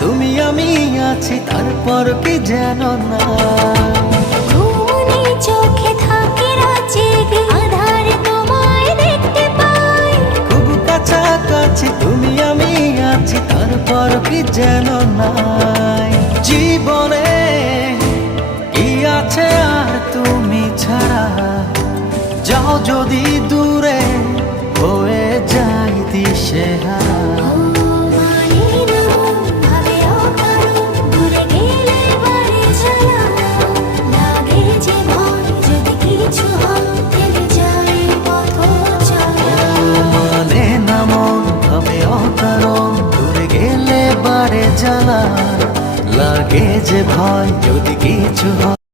তুমি আমি আছি তারপর কি যেন না। ঘুমনি চোখে থাকে রাত জেগে, আধারে তোমায় দেখতে পাই। খুব কাছাকাছি তুমি আমি আছি তারপর কি যেন নাই। জীবনে কি আছে আর তুমি ছাড়া, যাও যদি দূরে হয়ে যাই দিশেহারা। মানে না মন ভাবে অকারণ, দূরে গেলে বারে জ্বালা লাগে যে ভয় যদি কিছু হয়।